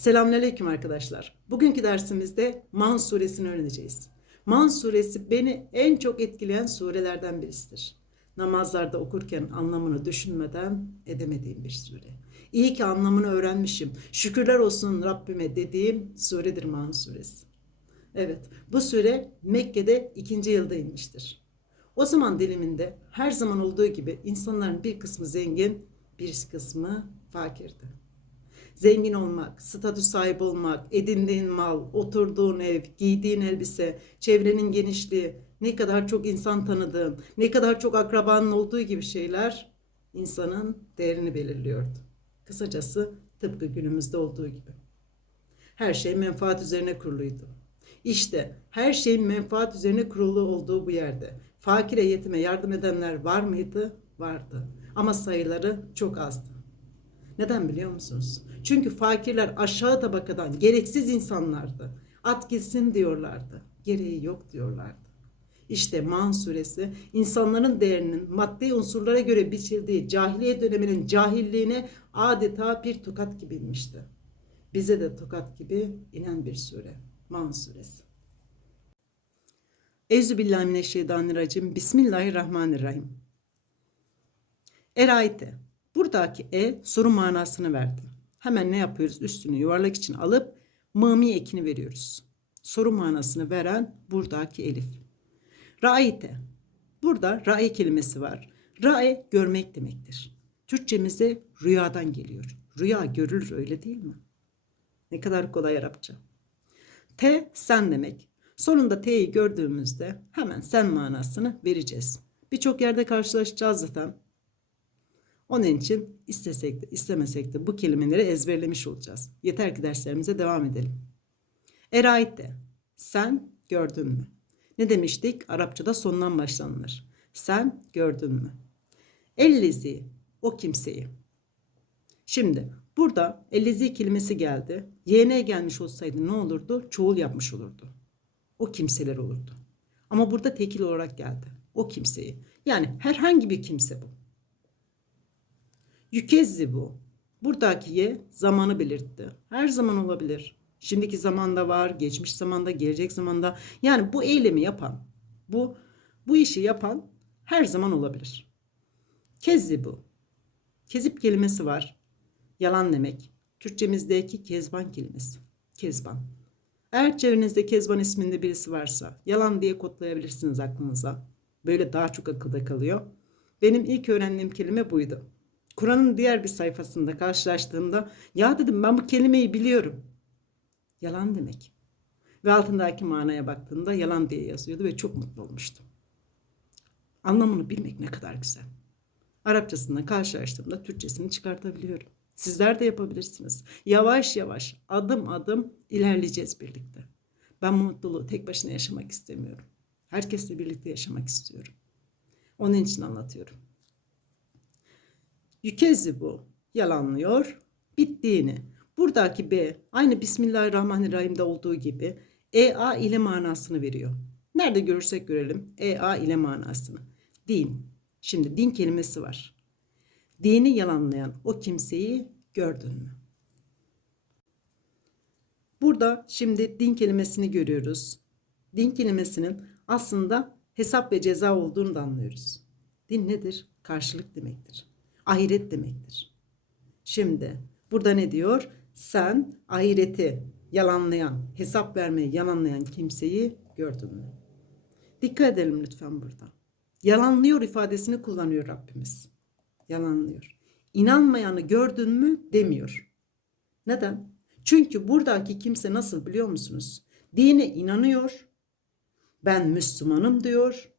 Selamünaleyküm arkadaşlar. Bugünkü dersimizde Man suresini öğreneceğiz. Man suresi beni en çok etkileyen surelerden birisidir. Namazlarda okurken anlamını düşünmeden edemediğim bir sure. İyi ki anlamını öğrenmişim. Şükürler olsun Rabbime dediğim suredir Man suresi. Evet, bu sure Mekke'de ikinci yılda inmiştir. O zaman diliminde her zaman olduğu gibi insanların bir kısmı zengin, bir kısmı fakirdi. Zengin olmak, statü sahibi olmak, edindiğin mal, oturduğun ev, giydiğin elbise, çevrenin genişliği, ne kadar çok insan tanıdığın, ne kadar çok akrabanın olduğu gibi şeyler insanın değerini belirliyordu. Kısacası tıpkı günümüzde olduğu gibi. Her şey menfaat üzerine kuruluydu. İşte her şeyin menfaat üzerine kurulu olduğu bu yerde fakire yetime yardım edenler var mıydı? Vardı. Ama sayıları çok azdı. Neden biliyor musunuz? Çünkü fakirler aşağı tabakadan gereksiz insanlardı. At gitsin diyorlardı. Gereği yok diyorlardı. İşte Man suresi insanların değerinin maddi unsurlara göre biçildiği cahiliye döneminin cahilliğine adeta bir tokat gibi inmişti. Bize de tokat gibi inen bir sure. Man suresi. Euzubillahimineşşeytanirracim. Bismillahirrahmanirrahim. Erayte. Buradaki e soru manasını verdi. Hemen ne yapıyoruz? Üstünü yuvarlak için alıp mami ekini veriyoruz. Soru manasını veren buradaki elif. Raite. Burada ra'i kelimesi var. Ra'i görmek demektir. Türkçemize rüyadan geliyor. Rüya görülür öyle değil mi? Ne kadar kolay Arapça. T sen demek. Sonunda T'yi gördüğümüzde hemen sen manasını vereceğiz. Birçok yerde karşılaşacağız zaten. Onun için istesek de istemesek de bu kelimeleri ezberlemiş olacağız. Yeter ki derslerimize devam edelim. Eraite, sen gördün mü? Ne demiştik? Arapçada sondan başlanılır. Sen gördün mü? Ellizi, o kimseyi. Şimdi burada ellizi kelimesi geldi. YN gelmiş olsaydı ne olurdu? Çoğul yapmış olurdu. O kimseler olurdu. Ama burada tekil olarak geldi. O kimseyi. Yani herhangi bir kimse bu. Yükezzi bu. Buradaki ye zamanı belirtti. Her zaman olabilir. Şimdiki zamanda var, geçmiş zamanda, gelecek zamanda. Yani bu eylemi yapan, bu bu işi yapan her zaman olabilir. Kezzi bu. Kezip kelimesi var. Yalan demek. Türkçemizdeki kezban kelimesi. Kezban. Eğer çevrenizde Kezban isminde birisi varsa yalan diye kodlayabilirsiniz aklınıza. Böyle daha çok akılda kalıyor. Benim ilk öğrendiğim kelime buydu. Kur'an'ın diğer bir sayfasında karşılaştığımda ya dedim ben bu kelimeyi biliyorum. Yalan demek. Ve altındaki manaya baktığımda yalan diye yazıyordu ve çok mutlu olmuştum. Anlamını bilmek ne kadar güzel. Arapçasından karşılaştığımda Türkçesini çıkartabiliyorum. Sizler de yapabilirsiniz. Yavaş yavaş, adım adım ilerleyeceğiz birlikte. Ben bu mutluluğu tek başına yaşamak istemiyorum. Herkesle birlikte yaşamak istiyorum. Onun için anlatıyorum. Yükezzi bu. Yalanlıyor. Bittiğini. Buradaki B aynı Bismillahirrahmanirrahim'de olduğu gibi EA ile manasını veriyor. Nerede görürsek görelim EA ile manasını. Din. Şimdi din kelimesi var. Dini yalanlayan o kimseyi gördün mü? Burada şimdi din kelimesini görüyoruz. Din kelimesinin aslında hesap ve ceza olduğunu da anlıyoruz. Din nedir? Karşılık demektir. Ahiret demektir. Şimdi burada ne diyor? Sen ahireti yalanlayan, hesap vermeyi yalanlayan kimseyi gördün mü? Dikkat edelim lütfen burada. Yalanlıyor ifadesini kullanıyor Rabbimiz. Yalanlıyor. İnanmayanı gördün mü demiyor. Neden? Çünkü buradaki kimse nasıl biliyor musunuz? Dine inanıyor. Ben Müslümanım diyor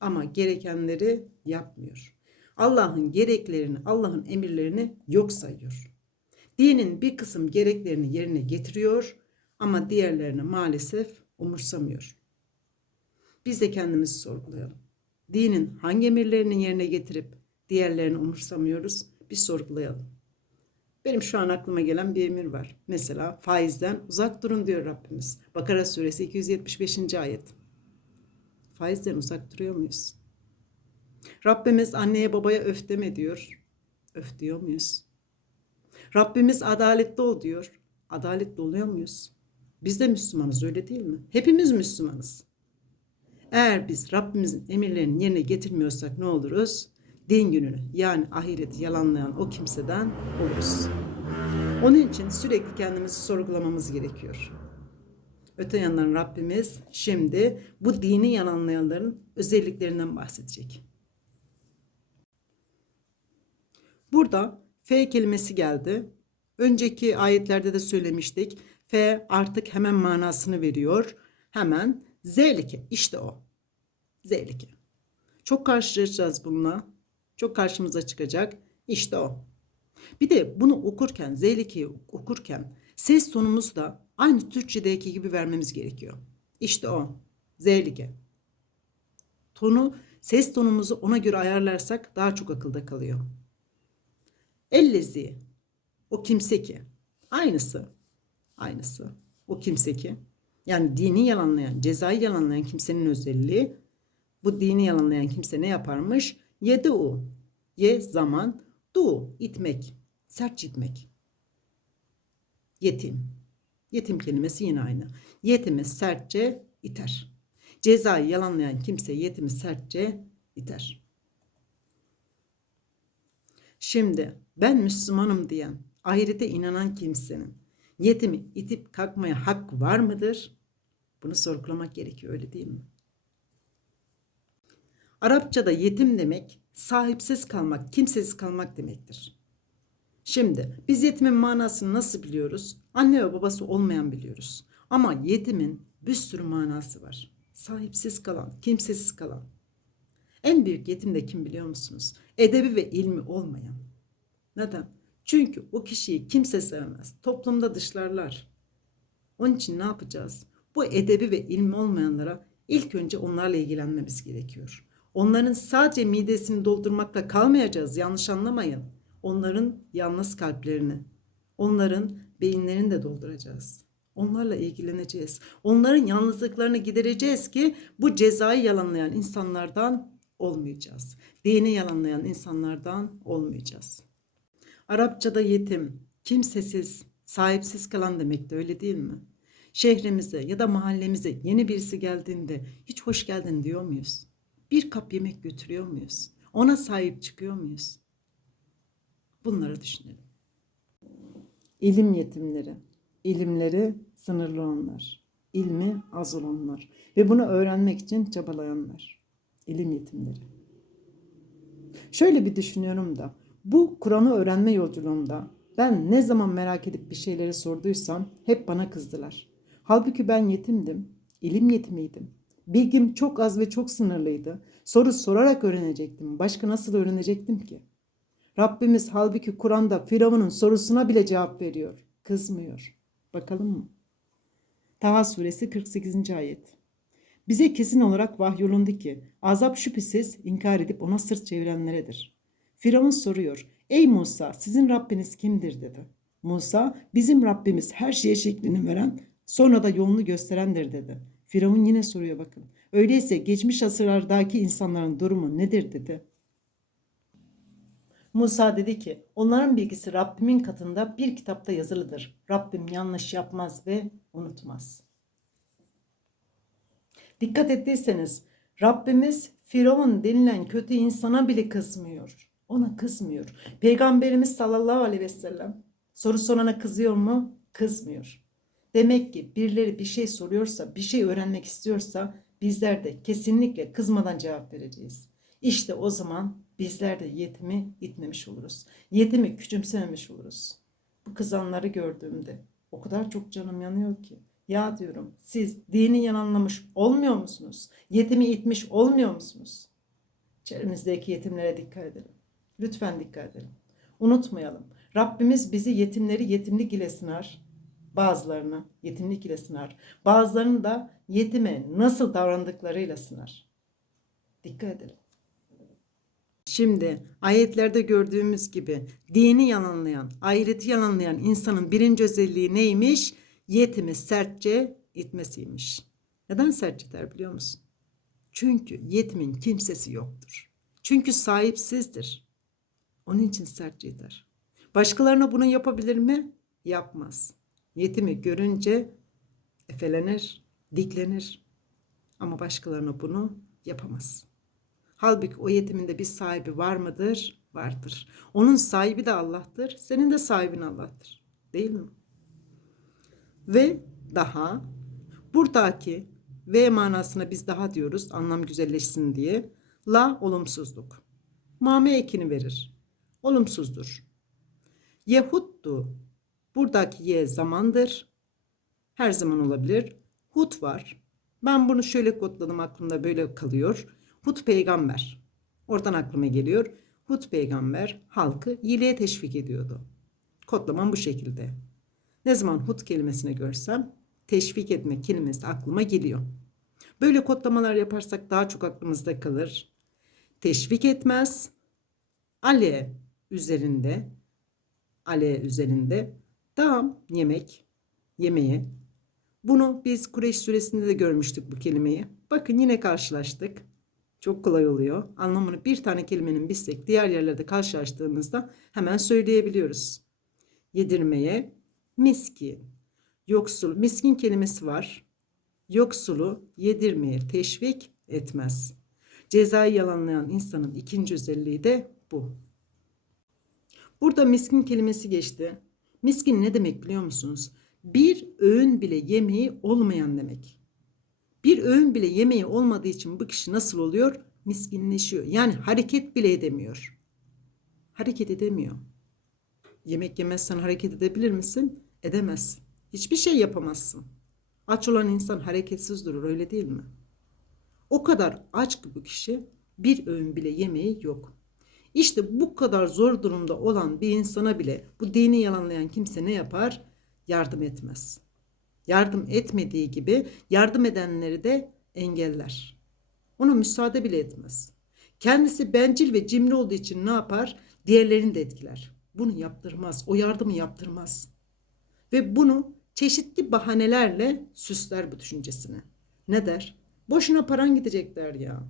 ama gerekenleri yapmıyor. Allah'ın gereklerini, Allah'ın emirlerini yok sayıyor. Dinin bir kısım gereklerini yerine getiriyor ama diğerlerini maalesef umursamıyor. Biz de kendimizi sorgulayalım. Dinin hangi emirlerini yerine getirip diğerlerini umursamıyoruz? Bir sorgulayalım. Benim şu an aklıma gelen bir emir var. Mesela faizden uzak durun diyor Rabbimiz. Bakara suresi 275. ayet. Faizden uzak duruyor muyuz? Rabbimiz anneye babaya öf deme diyor. Öf diyor muyuz? Rabbimiz adaletli ol diyor. adaletli oluyor muyuz? Biz de Müslümanız öyle değil mi? Hepimiz Müslümanız. Eğer biz Rabbimizin emirlerini yerine getirmiyorsak ne oluruz? Din gününü yani ahireti yalanlayan o kimseden oluruz. Onun için sürekli kendimizi sorgulamamız gerekiyor. Öte yandan Rabbimiz şimdi bu dini yalanlayanların özelliklerinden bahsedecek. Burada F kelimesi geldi. Önceki ayetlerde de söylemiştik. F artık hemen manasını veriyor. Hemen zelike işte o. Zelike. Çok karşılaşacağız bununla. Çok karşımıza çıkacak. İşte o. Bir de bunu okurken, zelikeyi okurken ses tonumuzu da aynı Türkçedeki gibi vermemiz gerekiyor. İşte o. Zelike. Tonu, ses tonumuzu ona göre ayarlarsak daha çok akılda kalıyor. Ellezi. O kimse ki. Aynısı. Aynısı. O kimse ki. Yani dini yalanlayan, cezayı yalanlayan kimsenin özelliği bu dini yalanlayan kimse ne yaparmış? Yedi o. Ye zaman, du itmek, sert itmek. Yetim. Yetim kelimesi yine aynı. Yetimi sertçe iter. Cezayı yalanlayan kimse yetimi sertçe iter. Şimdi ben Müslümanım diyen, ahirete inanan kimsenin yetimi itip kalkmaya hak var mıdır? Bunu sorgulamak gerekiyor öyle değil mi? Arapçada yetim demek sahipsiz kalmak, kimsesiz kalmak demektir. Şimdi biz yetimin manasını nasıl biliyoruz? Anne ve babası olmayan biliyoruz. Ama yetimin bir sürü manası var. Sahipsiz kalan, kimsesiz kalan. En büyük yetim de kim biliyor musunuz? Edebi ve ilmi olmayan. Neden? Çünkü o kişiyi kimse sevmez. Toplumda dışlarlar. Onun için ne yapacağız? Bu edebi ve ilmi olmayanlara ilk önce onlarla ilgilenmemiz gerekiyor. Onların sadece midesini doldurmakla kalmayacağız. Yanlış anlamayın. Onların yalnız kalplerini, onların beyinlerini de dolduracağız. Onlarla ilgileneceğiz. Onların yalnızlıklarını gidereceğiz ki bu cezayı yalanlayan insanlardan olmayacağız. Dini yalanlayan insanlardan olmayacağız. Arapçada yetim, kimsesiz, sahipsiz kalan demek de öyle değil mi? Şehrimize ya da mahallemize yeni birisi geldiğinde hiç hoş geldin diyor muyuz? Bir kap yemek götürüyor muyuz? Ona sahip çıkıyor muyuz? Bunları düşünelim. İlim yetimleri, ilimleri sınırlı olanlar, ilmi az olanlar ve bunu öğrenmek için çabalayanlar. İlim yetimleri. Şöyle bir düşünüyorum da bu Kur'an'ı öğrenme yolculuğumda ben ne zaman merak edip bir şeyleri sorduysam hep bana kızdılar. Halbuki ben yetimdim, ilim yetimiydim. Bilgim çok az ve çok sınırlıydı. Soru sorarak öğrenecektim. Başka nasıl öğrenecektim ki? Rabbimiz halbuki Kur'an'da Firavun'un sorusuna bile cevap veriyor. Kızmıyor. Bakalım mı? Taha suresi 48. ayet. Bize kesin olarak vahyolundu ki azap şüphesiz inkar edip ona sırt çevirenleredir. Firavun soruyor. Ey Musa sizin Rabbiniz kimdir dedi. Musa bizim Rabbimiz her şeye şeklini veren sonra da yolunu gösterendir dedi. Firavun yine soruyor bakın. Öyleyse geçmiş asırlardaki insanların durumu nedir dedi. Musa dedi ki onların bilgisi Rabbimin katında bir kitapta yazılıdır. Rabbim yanlış yapmaz ve unutmaz. Dikkat ettiyseniz Rabbimiz Firavun denilen kötü insana bile kızmıyor. Ona kızmıyor. Peygamberimiz sallallahu aleyhi ve sellem soru sorana kızıyor mu? Kızmıyor. Demek ki birileri bir şey soruyorsa, bir şey öğrenmek istiyorsa bizler de kesinlikle kızmadan cevap vereceğiz. İşte o zaman bizler de yetimi itmemiş oluruz. Yetimi küçümsememiş oluruz. Bu kızanları gördüğümde o kadar çok canım yanıyor ki. Ya diyorum siz dini yalanlamış olmuyor musunuz? Yetimi itmiş olmuyor musunuz? İçerimizdeki yetimlere dikkat edelim. Lütfen dikkat edelim. Unutmayalım. Rabbimiz bizi yetimleri yetimlik ile sınar. Bazılarını yetimlik ile sınar. Bazılarını da yetime nasıl davrandıklarıyla sınar. Dikkat edelim. Şimdi ayetlerde gördüğümüz gibi dini yalanlayan, ahireti yalanlayan insanın birinci özelliği neymiş? Yetimi sertçe itmesiymiş. Neden sertçe iter biliyor musun? Çünkü yetimin kimsesi yoktur. Çünkü sahipsizdir. Onun için sertçe iter. Başkalarına bunu yapabilir mi? Yapmaz. yetimi görünce efelenir, diklenir. Ama başkalarına bunu yapamaz. Halbuki o yetimin de bir sahibi var mıdır? Vardır. Onun sahibi de Allah'tır. Senin de sahibin Allah'tır. Değil mi? Ve daha buradaki V manasına biz daha diyoruz anlam güzelleşsin diye. La olumsuzluk. Mame ekini verir. Olumsuzdur. Yehuttu. Buradaki ye zamandır. Her zaman olabilir. Hut var. Ben bunu şöyle kodladım aklımda böyle kalıyor. Hut peygamber. Oradan aklıma geliyor. Hut peygamber halkı iyiliğe teşvik ediyordu. Kodlamam bu şekilde. Ne zaman hut kelimesini görsem teşvik etme kelimesi aklıma geliyor. Böyle kodlamalar yaparsak daha çok aklımızda kalır. Teşvik etmez. Ale üzerinde ale üzerinde tam yemek yemeğe. Bunu biz Kureyş suresinde de görmüştük bu kelimeyi. Bakın yine karşılaştık. Çok kolay oluyor. Anlamını bir tane kelimenin bilsek diğer yerlerde karşılaştığımızda hemen söyleyebiliyoruz. Yedirmeye miskin. Yoksul. Miskin kelimesi var. Yoksulu yedirmeye teşvik etmez. Cezayı yalanlayan insanın ikinci özelliği de bu. Burada miskin kelimesi geçti. Miskin ne demek biliyor musunuz? Bir öğün bile yemeği olmayan demek. Bir öğün bile yemeği olmadığı için bu kişi nasıl oluyor? Miskinleşiyor. Yani hareket bile edemiyor. Hareket edemiyor. Yemek yemezsen hareket edebilir misin? Edemezsin. Hiçbir şey yapamazsın. Aç olan insan hareketsiz durur öyle değil mi? O kadar aç ki bu kişi bir öğün bile yemeği yok. İşte bu kadar zor durumda olan bir insana bile bu dini yalanlayan kimse ne yapar? Yardım etmez. Yardım etmediği gibi yardım edenleri de engeller. Ona müsaade bile etmez. Kendisi bencil ve cimri olduğu için ne yapar? Diğerlerini de etkiler. Bunu yaptırmaz. O yardımı yaptırmaz. Ve bunu çeşitli bahanelerle süsler bu düşüncesini. Ne der? Boşuna paran gidecek der ya.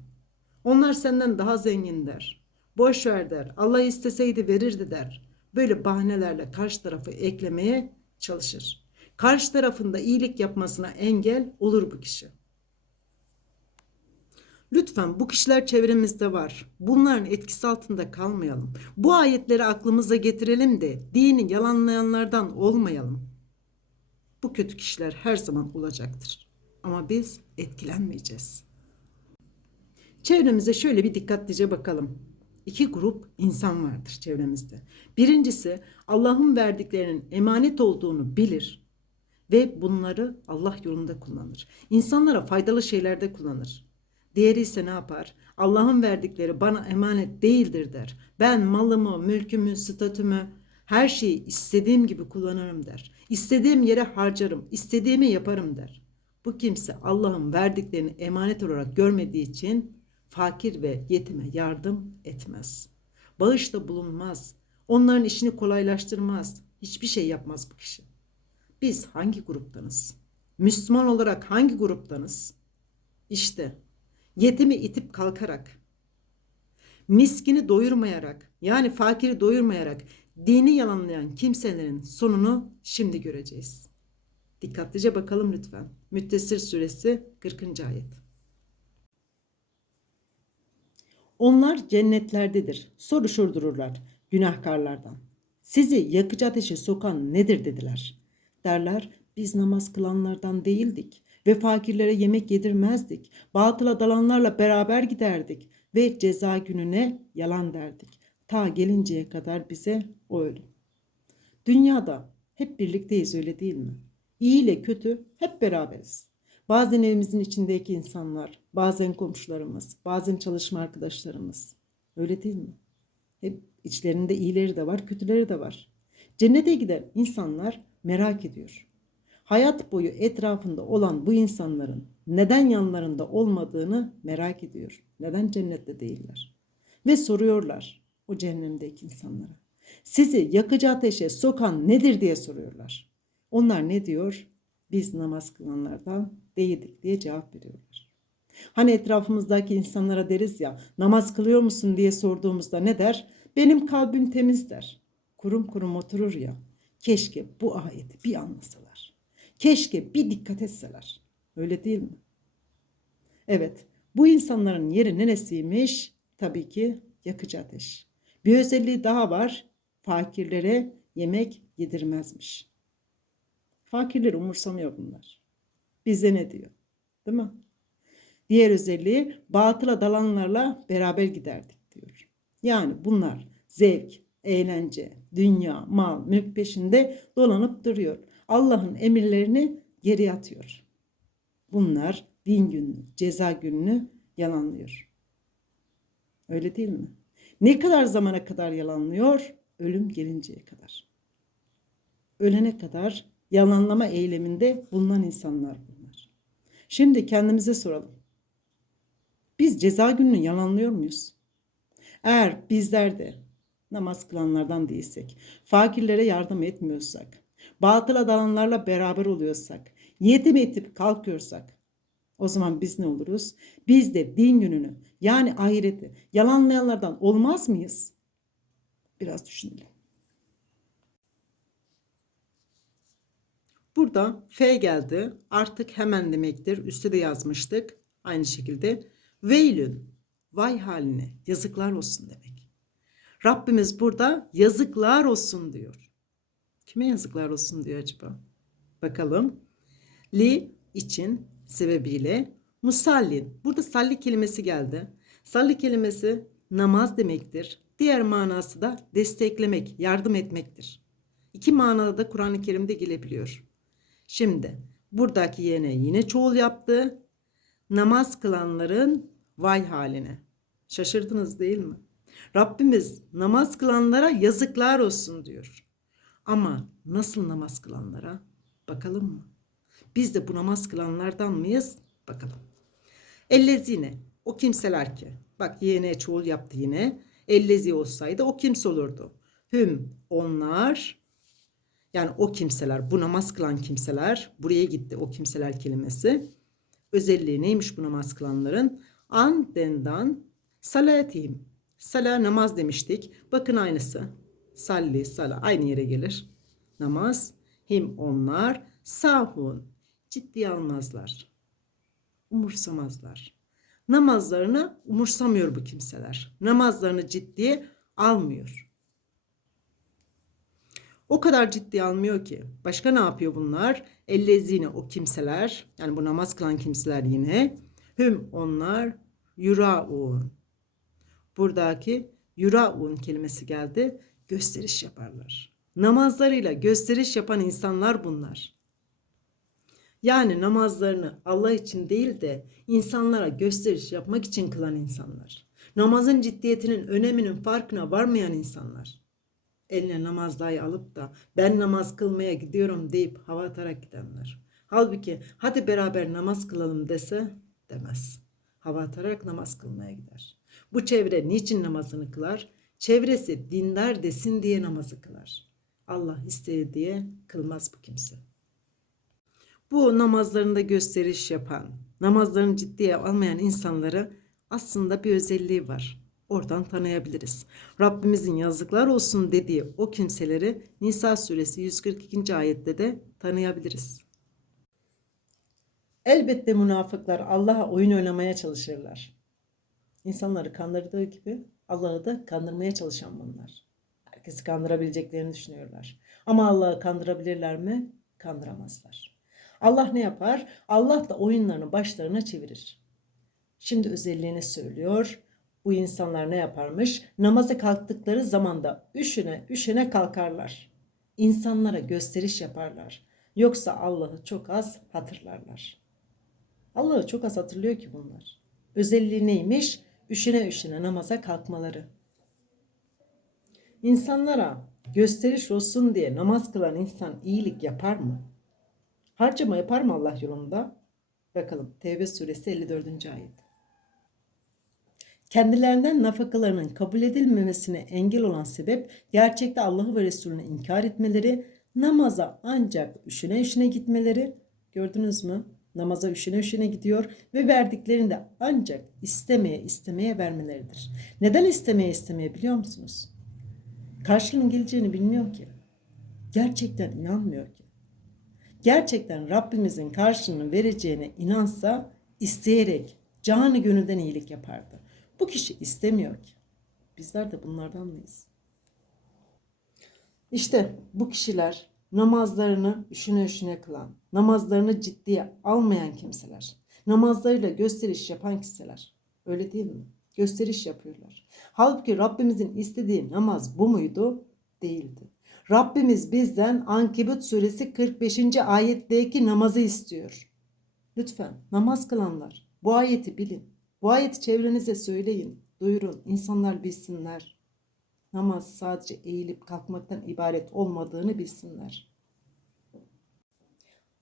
Onlar senden daha zengin der. Boş ver der. Allah isteseydi verirdi der. Böyle bahanelerle karşı tarafı eklemeye çalışır. Karşı tarafında iyilik yapmasına engel olur bu kişi. Lütfen bu kişiler çevremizde var. Bunların etkisi altında kalmayalım. Bu ayetleri aklımıza getirelim de dini yalanlayanlardan olmayalım. Bu kötü kişiler her zaman olacaktır. Ama biz etkilenmeyeceğiz. Çevremize şöyle bir dikkatlice bakalım. İki grup insan vardır çevremizde. Birincisi Allah'ın verdiklerinin emanet olduğunu bilir ve bunları Allah yolunda kullanır. İnsanlara faydalı şeylerde kullanır. Diğeri ise ne yapar? Allah'ın verdikleri bana emanet değildir der. Ben malımı, mülkümü, statümü, her şeyi istediğim gibi kullanırım der. İstediğim yere harcarım, istediğimi yaparım der. Bu kimse Allah'ın verdiklerini emanet olarak görmediği için fakir ve yetime yardım etmez. Bağışta bulunmaz. Onların işini kolaylaştırmaz. Hiçbir şey yapmaz bu kişi. Biz hangi gruptanız? Müslüman olarak hangi gruptanız? İşte yetimi itip kalkarak, miskini doyurmayarak, yani fakiri doyurmayarak dini yalanlayan kimselerin sonunu şimdi göreceğiz. Dikkatlice bakalım lütfen. Müttesir suresi 40. ayet. Onlar cennetlerdedir. Soruşur dururlar günahkarlardan. Sizi yakıcı ateşe sokan nedir dediler. Derler biz namaz kılanlardan değildik ve fakirlere yemek yedirmezdik. Batıla dalanlarla beraber giderdik ve ceza gününe yalan derdik. Ta gelinceye kadar bize o ölüm. Dünyada hep birlikteyiz öyle değil mi? İyi ile kötü hep beraberiz. Bazen evimizin içindeki insanlar, bazen komşularımız, bazen çalışma arkadaşlarımız. Öyle değil mi? Hep içlerinde iyileri de var, kötüleri de var. Cennete giden insanlar merak ediyor. Hayat boyu etrafında olan bu insanların neden yanlarında olmadığını merak ediyor. Neden cennette değiller? Ve soruyorlar o cehennemdeki insanlara. Sizi yakıcı ateşe sokan nedir diye soruyorlar. Onlar ne diyor? Biz namaz kılanlardan değildik diye cevap veriyorlar. Hani etrafımızdaki insanlara deriz ya namaz kılıyor musun diye sorduğumuzda ne der? Benim kalbim temiz der. Kurum kurum oturur ya. Keşke bu ayeti bir anlasalar. Keşke bir dikkat etseler. Öyle değil mi? Evet, bu insanların yeri neresiymiş? Tabii ki yakıcı ateş. Bir özelliği daha var. Fakirlere yemek yedirmezmiş. Fakirleri umursamıyor bunlar. Bize ne diyor? Değil mi? Diğer özelliği batıla dalanlarla beraber giderdik diyor. Yani bunlar zevk, eğlence, dünya, mal, mülk peşinde dolanıp duruyor. Allah'ın emirlerini geri atıyor. Bunlar din gününü, ceza gününü yalanlıyor. Öyle değil mi? Ne kadar zamana kadar yalanlıyor? Ölüm gelinceye kadar. Ölene kadar yalanlama eyleminde bulunan insanlar bunlar. Şimdi kendimize soralım. Biz ceza gününü yalanlıyor muyuz? Eğer bizler de namaz kılanlardan değilsek, fakirlere yardım etmiyorsak, batıla dalanlarla beraber oluyorsak, yetim etip kalkıyorsak, o zaman biz ne oluruz? Biz de din gününü yani ahireti yalanlayanlardan olmaz mıyız? Biraz düşünelim. Burada F geldi. Artık hemen demektir. Üstte de yazmıştık. Aynı şekilde. Veylün. Vay haline. Yazıklar olsun demek. Rabbimiz burada yazıklar olsun diyor. Kime yazıklar olsun diyor acaba? Bakalım. Li için sebebiyle musallin. Burada salli kelimesi geldi. Salli kelimesi namaz demektir. Diğer manası da desteklemek, yardım etmektir. İki manada da Kur'an-ı Kerim'de gelebiliyor. Şimdi buradaki yene yine çoğul yaptı. Namaz kılanların vay haline. Şaşırdınız değil mi? Rabbimiz namaz kılanlara yazıklar olsun diyor. Ama nasıl namaz kılanlara? Bakalım mı? Biz de bu namaz kılanlardan mıyız? Bakalım. Ellezine o kimseler ki. Bak yeğene çoğul yaptı yine. Ellezi olsaydı o kimse olurdu. Hüm onlar yani o kimseler bu namaz kılan kimseler buraya gitti o kimseler kelimesi. Özelliği neymiş bu namaz kılanların? An dendan salatihim. Sala namaz demiştik. Bakın aynısı. Salli, sala aynı yere gelir. Namaz. Him onlar. Sahun. Ciddiye almazlar. Umursamazlar. Namazlarını umursamıyor bu kimseler. Namazlarını ciddiye almıyor. O kadar ciddi almıyor ki. Başka ne yapıyor bunlar? Ellezine o kimseler yani bu namaz kılan kimseler yine. Hüm onlar yuraun. Buradaki yuraun kelimesi geldi. Gösteriş yaparlar. Namazlarıyla gösteriş yapan insanlar bunlar. Yani namazlarını Allah için değil de insanlara gösteriş yapmak için kılan insanlar. Namazın ciddiyetinin öneminin farkına varmayan insanlar eline namaz dahi alıp da ben namaz kılmaya gidiyorum deyip hava atarak gidenler. Halbuki hadi beraber namaz kılalım dese demez. Hava atarak namaz kılmaya gider. Bu çevre niçin namazını kılar? Çevresi dindar desin diye namazı kılar. Allah istedi diye kılmaz bu kimse. Bu namazlarında gösteriş yapan, namazlarını ciddiye almayan insanları aslında bir özelliği var oradan tanıyabiliriz. Rabbimizin yazıklar olsun dediği o kimseleri Nisa suresi 142. ayette de tanıyabiliriz. Elbette münafıklar Allah'a oyun oynamaya çalışırlar. İnsanları kandırdığı gibi Allah'ı da kandırmaya çalışan bunlar. Herkesi kandırabileceklerini düşünüyorlar. Ama Allah'ı kandırabilirler mi? Kandıramazlar. Allah ne yapar? Allah da oyunlarını başlarına çevirir. Şimdi özelliğini söylüyor bu insanlar ne yaparmış? Namaza kalktıkları zamanda üşüne üşüne kalkarlar. İnsanlara gösteriş yaparlar. Yoksa Allah'ı çok az hatırlarlar. Allah'ı çok az hatırlıyor ki bunlar. Özelliği neymiş? Üşüne üşüne namaza kalkmaları. İnsanlara gösteriş olsun diye namaz kılan insan iyilik yapar mı? Harcama yapar mı Allah yolunda? Bakalım Tevbe suresi 54. ayet kendilerinden nafakalarının kabul edilmemesine engel olan sebep gerçekte Allah'ı ve Resulünü inkar etmeleri, namaza ancak üşüne üşüne gitmeleri, gördünüz mü? Namaza üşüne üşüne gidiyor ve verdiklerini de ancak istemeye istemeye vermeleridir. Neden istemeye istemeye biliyor musunuz? Karşılığının geleceğini bilmiyor ki. Gerçekten inanmıyor ki. gerçekten Rabbimizin karşılığını vereceğine inansa isteyerek canı gönülden iyilik yapardı. Bu kişi istemiyor ki. Bizler de bunlardan mıyız? İşte bu kişiler namazlarını üşüne üşüne kılan, namazlarını ciddiye almayan kimseler, namazlarıyla gösteriş yapan kimseler. Öyle değil mi? Gösteriş yapıyorlar. Halbuki Rabbimizin istediği namaz bu muydu? Değildi. Rabbimiz bizden Ankebut suresi 45. ayetteki namazı istiyor. Lütfen namaz kılanlar bu ayeti bilin. Bu ayeti çevrenize söyleyin, duyurun, insanlar bilsinler. Namaz sadece eğilip kalkmaktan ibaret olmadığını bilsinler.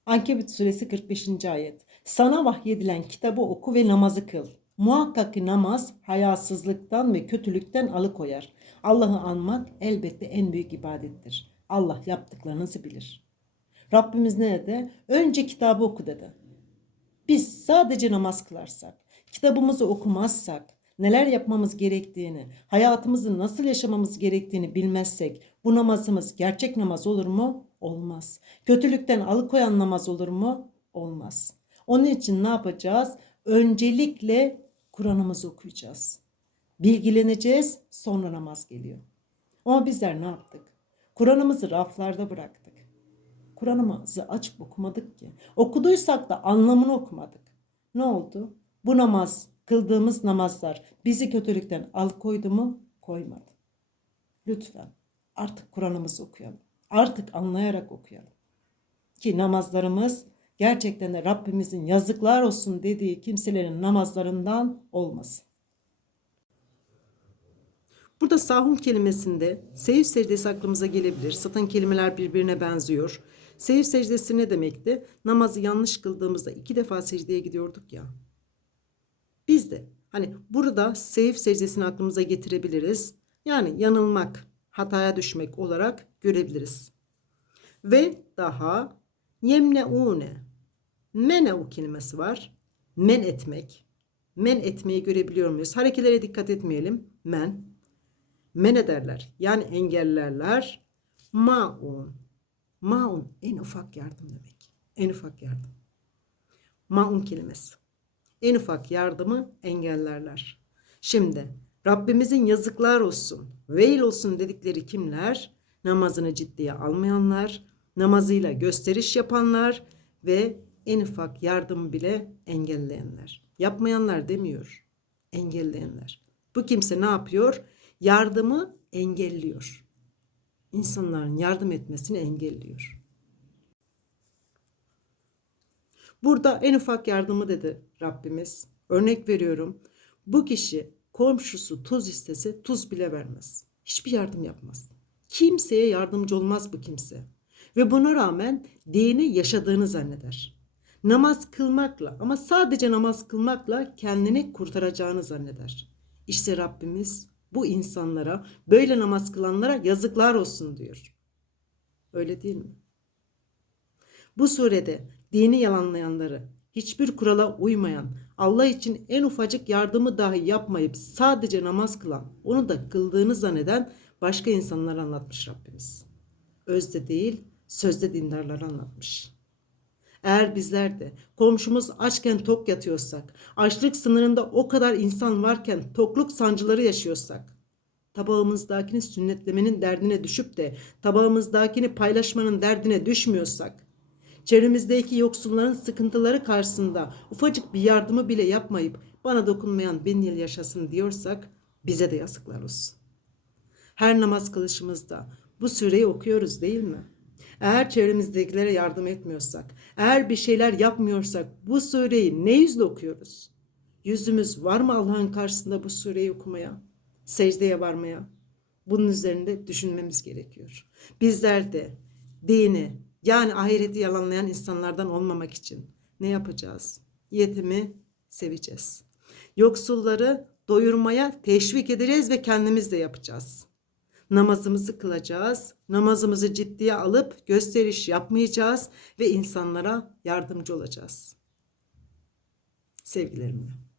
Ankebut suresi 45. ayet. Sana vahyedilen kitabı oku ve namazı kıl. Muhakkak ki namaz hayasızlıktan ve kötülükten alıkoyar. Allah'ı anmak elbette en büyük ibadettir. Allah yaptıklarınızı bilir. Rabbimiz ne dedi? Önce kitabı oku dedi. Biz sadece namaz kılarsak, kitabımızı okumazsak, neler yapmamız gerektiğini, hayatımızı nasıl yaşamamız gerektiğini bilmezsek bu namazımız gerçek namaz olur mu? Olmaz. Kötülükten alıkoyan namaz olur mu? Olmaz. Onun için ne yapacağız? Öncelikle Kur'an'ımızı okuyacağız. Bilgileneceğiz, sonra namaz geliyor. Ama bizler ne yaptık? Kur'an'ımızı raflarda bıraktık. Kur'an'ımızı açıp okumadık ki. Okuduysak da anlamını okumadık. Ne oldu? Bu namaz, kıldığımız namazlar bizi kötülükten alıkoydu mu? Koymadı. Lütfen artık Kur'an'ımızı okuyalım. Artık anlayarak okuyalım. Ki namazlarımız gerçekten de Rabbimizin yazıklar olsun dediği kimselerin namazlarından olmasın. Burada sahun kelimesinde seyif secdesi aklımıza gelebilir. Zaten kelimeler birbirine benziyor. Seyif secdesi ne demekti? Namazı yanlış kıldığımızda iki defa secdeye gidiyorduk ya. Biz de hani burada seyif secdesini aklımıza getirebiliriz. Yani yanılmak, hataya düşmek olarak görebiliriz. Ve daha yemneune meneu kelimesi var. Men etmek. Men etmeyi görebiliyor muyuz? Harekelere dikkat etmeyelim. Men. Men ederler. Yani engellerler. Maun. Maun en ufak yardım demek. En ufak yardım. Maun kelimesi. En ufak yardımı engellerler. Şimdi Rabbimizin yazıklar olsun, veil olsun dedikleri kimler? Namazını ciddiye almayanlar, namazıyla gösteriş yapanlar ve en ufak yardım bile engelleyenler. Yapmayanlar demiyor, engelleyenler. Bu kimse ne yapıyor? Yardımı engelliyor. İnsanların yardım etmesini engelliyor. Burada en ufak yardımı dedi Rabbimiz. Örnek veriyorum. Bu kişi komşusu tuz istese tuz bile vermez. Hiçbir yardım yapmaz. Kimseye yardımcı olmaz bu kimse. Ve buna rağmen dini yaşadığını zanneder. Namaz kılmakla ama sadece namaz kılmakla kendini kurtaracağını zanneder. İşte Rabbimiz bu insanlara, böyle namaz kılanlara yazıklar olsun diyor. Öyle değil mi? Bu surede dini yalanlayanları, hiçbir kurala uymayan, Allah için en ufacık yardımı dahi yapmayıp sadece namaz kılan, onu da kıldığını zanneden başka insanlar anlatmış Rabbimiz. Özde değil, sözde dindarları anlatmış. Eğer bizler de komşumuz açken tok yatıyorsak, açlık sınırında o kadar insan varken tokluk sancıları yaşıyorsak, tabağımızdakini sünnetlemenin derdine düşüp de tabağımızdakini paylaşmanın derdine düşmüyorsak, çevremizdeki yoksulların sıkıntıları karşısında ufacık bir yardımı bile yapmayıp bana dokunmayan bin yıl yaşasın diyorsak bize de yazıklar olsun. Her namaz kılışımızda bu süreyi okuyoruz değil mi? Eğer çevremizdekilere yardım etmiyorsak, eğer bir şeyler yapmıyorsak bu sureyi ne yüzle okuyoruz? Yüzümüz var mı Allah'ın karşısında bu sureyi okumaya, secdeye varmaya? Bunun üzerinde düşünmemiz gerekiyor. Bizler de dini yani ahireti yalanlayan insanlardan olmamak için ne yapacağız? Yetimi seveceğiz. Yoksulları doyurmaya teşvik edeceğiz ve kendimiz de yapacağız namazımızı kılacağız. Namazımızı ciddiye alıp gösteriş yapmayacağız ve insanlara yardımcı olacağız. Sevgilerimle.